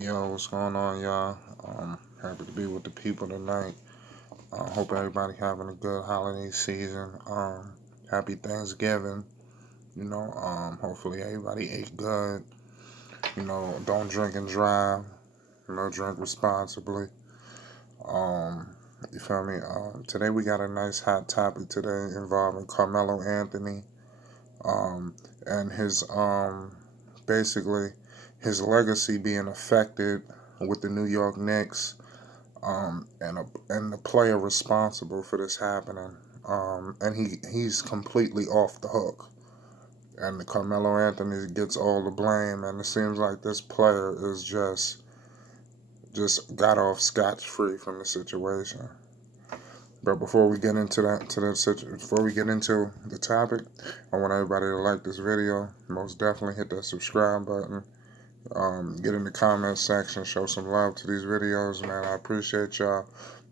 Yo, what's going on, y'all? Happy to be with the people tonight. Hope everybody having a good holiday season. Happy Thanksgiving. Hopefully everybody ate good. Don't drink and drive. Drink responsibly. You feel me? Today we got a nice hot topic today involving Carmelo Anthony. Um, and his basically his legacy being affected with the New York Knicks. And the player responsible for this happening. And he's completely off the hook. And Carmelo Anthony gets all the blame, and it seems like this player is just got off scotch free from the situation. But before we get into before we get into the topic, I want everybody to like this video. Most definitely hit that subscribe button. Get in the comment section, show some love to these videos, man. I appreciate y'all.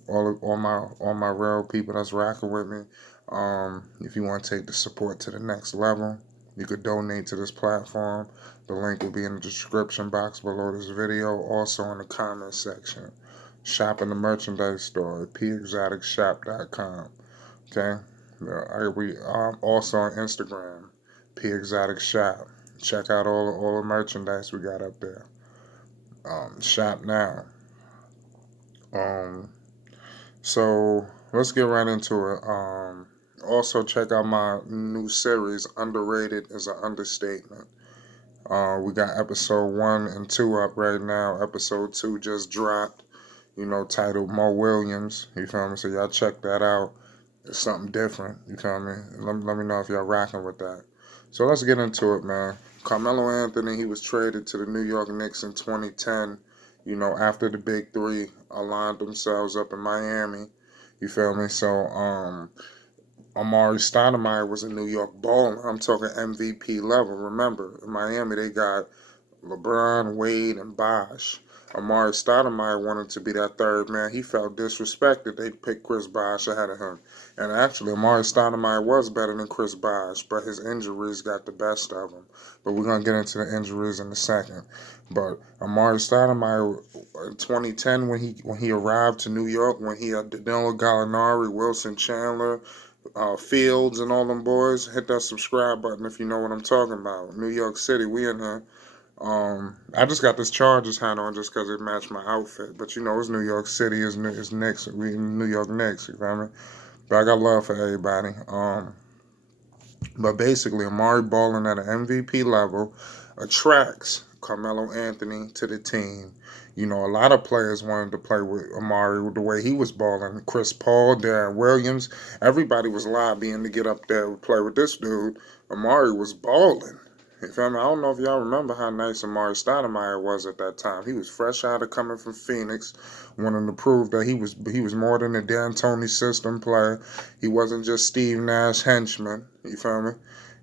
All my real people that's rocking with me. If you want to take the support to the next level, you could donate to this platform. The link will be in the description box below this video, also in the comment section. Shop in the merchandise store at pexoticshop.com. Okay, we also on Instagram, pexoticshop. Check out all the merchandise we got up there. Shop now. Um, So let's get right into it. Also check out my new series, Underrated is an Understatement. We got episode 1 and 2 up right now. Episode 2 just dropped, titled Mo Williams. You feel me? So y'all check that out. It's something different. You feel me? Let me know if y'all rocking with that. So let's get into it, man. Carmelo Anthony, he was traded to the New York Knicks in 2010, after the big three aligned themselves up in Miami. You feel me? So, Amare Stoudemire was a New York baller. I'm talking MVP level. Remember, in Miami, they got LeBron, Wade, and Bosh. Amare Stoudemire wanted to be that third man. He felt disrespected. They picked Chris Bosh ahead of him. And actually, Amare Stoudemire was better than Chris Bosh, but his injuries got the best of him. But we're going to get into the injuries in a second. But Amare Stoudemire in 2010, when he arrived to New York, when he had Danilo Gallinari, Wilson Chandler, Fields, and all them boys, hit that subscribe button if you know what I'm talking about. New York City, we in here. I just got this Chargers hat on just because it matched my outfit. But it's New York City, it's Knicks. We in New York Knicks, you feel me? But I got love for everybody. But basically, Amare balling at an MVP level attracts Carmelo Anthony to the team. A lot of players wanted to play with Amare the way he was balling. Chris Paul, Darren Williams, everybody was lobbying to get up there and play with this dude. Amare was balling. You feel me? I don't know if y'all remember how nice Amare Stoudemire was at that time. He was fresh out of coming from Phoenix, wanting to prove that he was more than a D'Antoni system player. He wasn't just Steve Nash henchman. You feel me?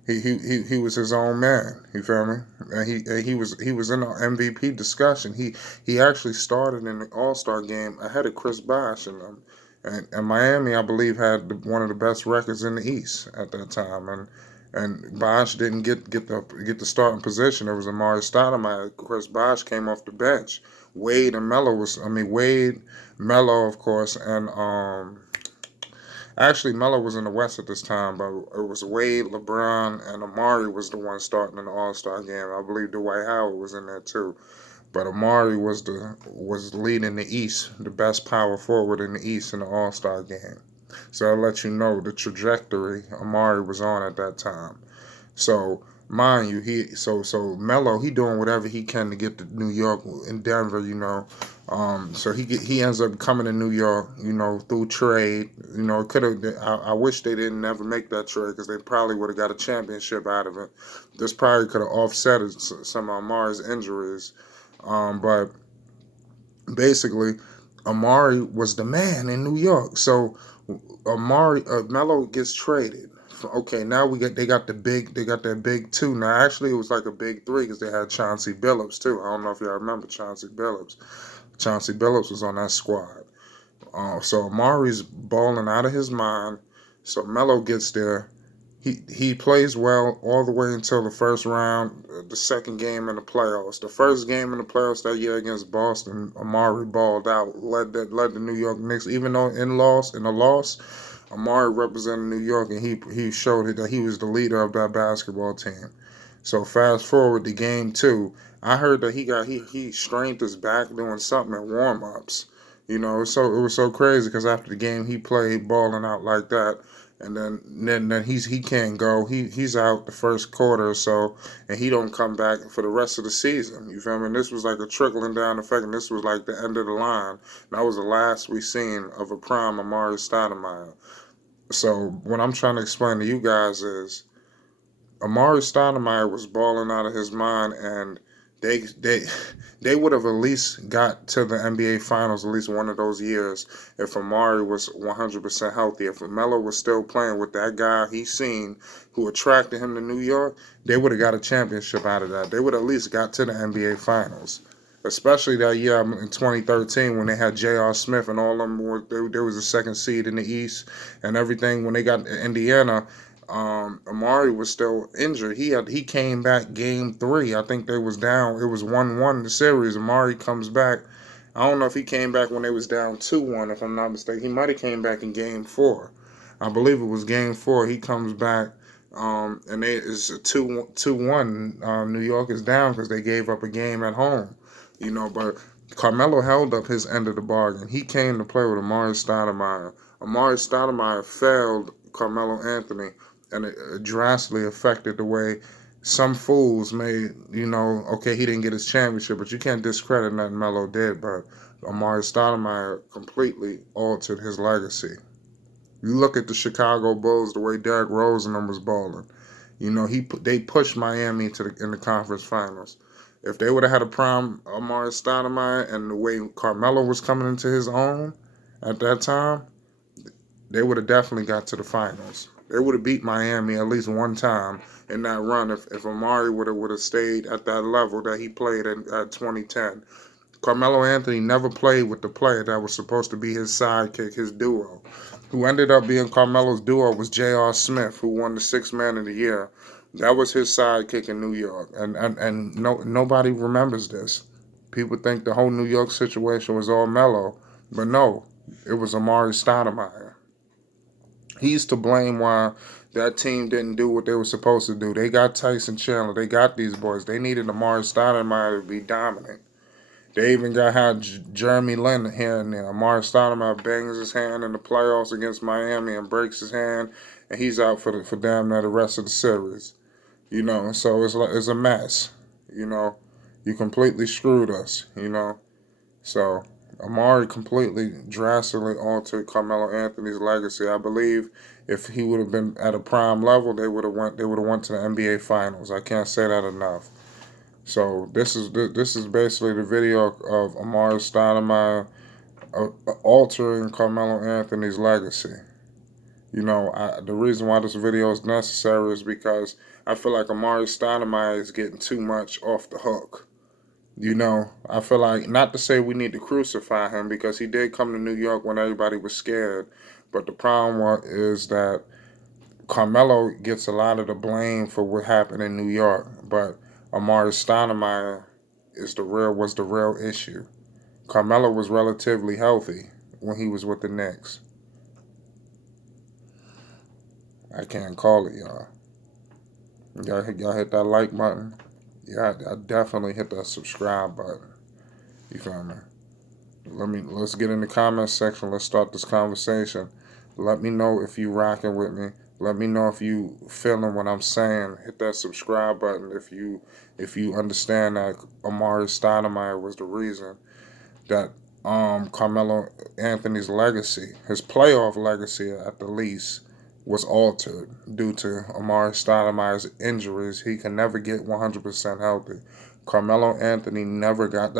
He was his own man. You feel me? And he was in the MVP discussion. He actually started in the All-Star game ahead of Chris Bosh and them. And Miami, I believe, had one of the best records in the East at that time. And Bosh didn't get the starting position. It was Amare Stoudemire. Chris Bosh came off the bench. Wade, Melo, of course, and actually Melo was in the West at this time, but it was Wade, LeBron, and Amare was the one starting in the All-Star game. I believe Dwight Howard was in there too. But Amare was leading the East, the best power forward in the East in the All-Star game. So I'll let you know the trajectory Amare was on at that time. So mind you, so Melo, he doing whatever he can to get to New York and Denver. So he ends up coming to New York, through trade. It could have. I wish they didn't never make that trade because they probably would have got a championship out of it. This probably could have offset some of Amare's injuries. But basically, Amare was the man in New York. So Melo gets traded. Okay, now they got that big two. Now actually it was like a big three because they had Chauncey Billups too. I don't know if y'all remember Chauncey Billups. Chauncey Billups was on that squad. So Amare's balling out of his mind. So Melo gets there. he plays well all the way until the first round, the second game in the playoffs. The first game in the playoffs that year against Boston, Amare balled out, led the New York Knicks. Even though in the loss, Amare represented New York, and he showed it that he was the leader of that basketball team. So fast forward to game two, I heard that he strained his back doing something in warm ups. So it was so crazy because after the game he played balling out like that, and then he can't go. He's out the first quarter or so, and he don't come back for the rest of the season. You feel me? And this was like a trickling down effect, and this was like the end of the line. That was the last we seen of a prime Amare Stoudemire. So what I'm trying to explain to you guys is Amare Stoudemire was balling out of his mind, and they they they would have at least got to the NBA Finals at least one of those years if Amare was 100% healthy. If Melo was still playing with that guy he seen who attracted him to New York, they would have got a championship out of that. They would have at least got to the NBA Finals. Especially that year in 2013 when they had J.R. Smith and all of them there was a second seed in the East and everything. When they got to Indiana, Amare was still injured. He came back game three. I think they was down. It was 1-1 in the series. Amare comes back. I don't know if he came back when they was down 2-1, if I'm not mistaken. He might have came back in game four. I believe it was game four. He comes back, and it's a 2-1. New York is down because they gave up a game at home. But Carmelo held up his end of the bargain. He came to play with Amare Stoudemire. Amare Stoudemire failed Carmelo Anthony, and it drastically affected the way some fools made, okay, he didn't get his championship, but you can't discredit nothing Melo did. But Amare Stoudemire completely altered his legacy. You look at the Chicago Bulls, the way Derrick Rose and them was balling. They pushed Miami in the conference finals. If they would have had a prime Amare Stoudemire and the way Carmelo was coming into his own at that time, they would have definitely got to the finals. They would have beat Miami at least one time in that run if Amare would have stayed at that level that he played at 2010. Carmelo Anthony never played with the player that was supposed to be his sidekick, his duo. Who ended up being Carmelo's duo was J.R. Smith, who won the Sixth Man of the Year. That was his sidekick in New York, and nobody remembers this. People think the whole New York situation was all Melo, but no, it was Amare Stoudemire. He's to blame why that team didn't do what they were supposed to do. They got Tyson Chandler. They got these boys. They needed Amare Stoudemire to be dominant. They even got how Jeremy Lin here and there. Amare Stoudemire bangs his hand in the playoffs against Miami and breaks his hand, and he's out for damn near the rest of the series. So it's a mess. You completely screwed us. So Amare completely drastically altered Carmelo Anthony's legacy. I believe if he would have been at a prime level, they would have went to the NBA Finals. I can't say that enough. So this is basically the video of Amare Stoudemire altering Carmelo Anthony's legacy. The reason why this video is necessary is because I feel like Amare Stoudemire is getting too much off the hook. I feel like, not to say we need to crucify him because he did come to New York when everybody was scared, but the problem is that Carmelo gets a lot of the blame for what happened in New York, but Amare Stoudemire was the real issue. Carmelo was relatively healthy when he was with the Knicks. I can't call it, y'all. Y'all hit that like button. Yeah, I definitely hit that subscribe button. You feel me? Let's get in the comments section. Let's start this conversation. Let me know if you rocking with me. Let me know if you feeling what I'm saying. Hit that subscribe button if you understand that Amare Stoudemire was the reason that Carmelo Anthony's legacy, his playoff legacy at the least, was altered due to Amare Stoudemire's injuries. He can never get 100% healthy. Carmelo Anthony never got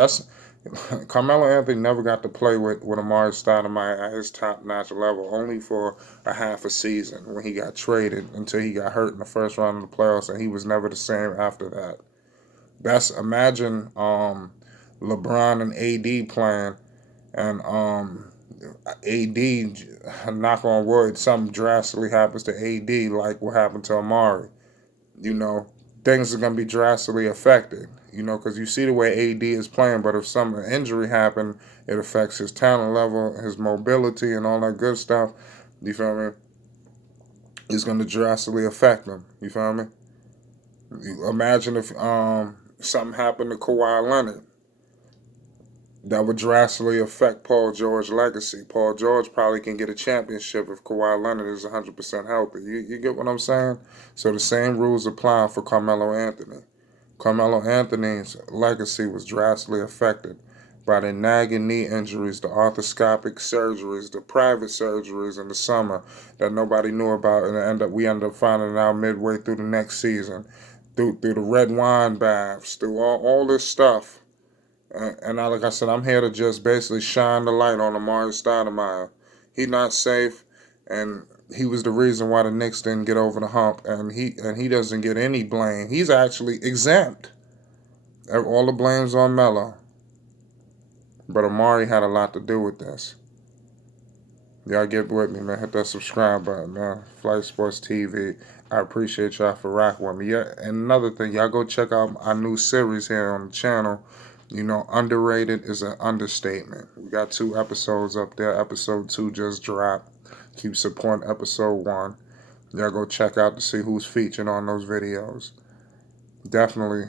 to play with Amare Stoudemire at his top-notch level, only for a half a season when he got traded until he got hurt in the first round of the playoffs, and he was never the same after that. Imagine LeBron and AD playing, and AD, knock on wood, something drastically happens to AD like what happened to Amare, things are going to be drastically affected, because you see the way AD is playing, but if some injury happened, it affects his talent level, his mobility, and all that good stuff. You feel me? It's going to drastically affect him. You feel me? Imagine if something happened to Kawhi Leonard. That would drastically affect Paul George's legacy. Paul George probably can get a championship if Kawhi Leonard is 100% healthy. You get what I'm saying? So the same rules apply for Carmelo Anthony. Carmelo Anthony's legacy was drastically affected by the nagging knee injuries, the arthroscopic surgeries, the private surgeries in the summer that nobody knew about, and we ended up finding out midway through the next season, through the red wine baths, through all this stuff. And like I said, I'm here to just basically shine the light on Amare Stoudemire. He's not safe, and he was the reason why the Knicks didn't get over the hump, and he doesn't get any blame. He's actually exempt. All the blame's on Melo. But Amare had a lot to do with this. Y'all get with me, man. Hit that subscribe button, man. Flight Sports TV. I appreciate y'all for rocking with me. Yeah, and another thing, y'all go check out our new series here on the channel. Underrated is an understatement. We got 2 episodes up there. Episode 2 just dropped. Keep supporting episode 1. Y'all go check out to see who's featured on those videos. Definitely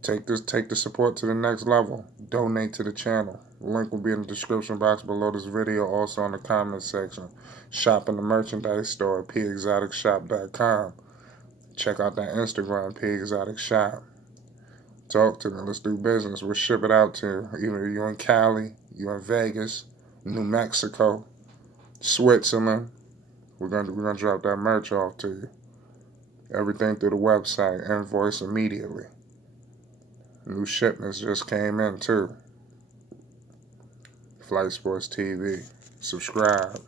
take the support to the next level. Donate to the channel. Link will be in the description box below this video, also in the comment section. Shop in the merchandise store at pexoticshop.com. Check out that Instagram, pexoticshop. Talk to me. Let's do business. We'll ship it out to you. Either you're in Cali, you're in Vegas, New Mexico, Switzerland. We're gonna drop that merch off to you. Everything through the website. Invoice immediately. New shipments just came in too. Flight Sports TV. Subscribe.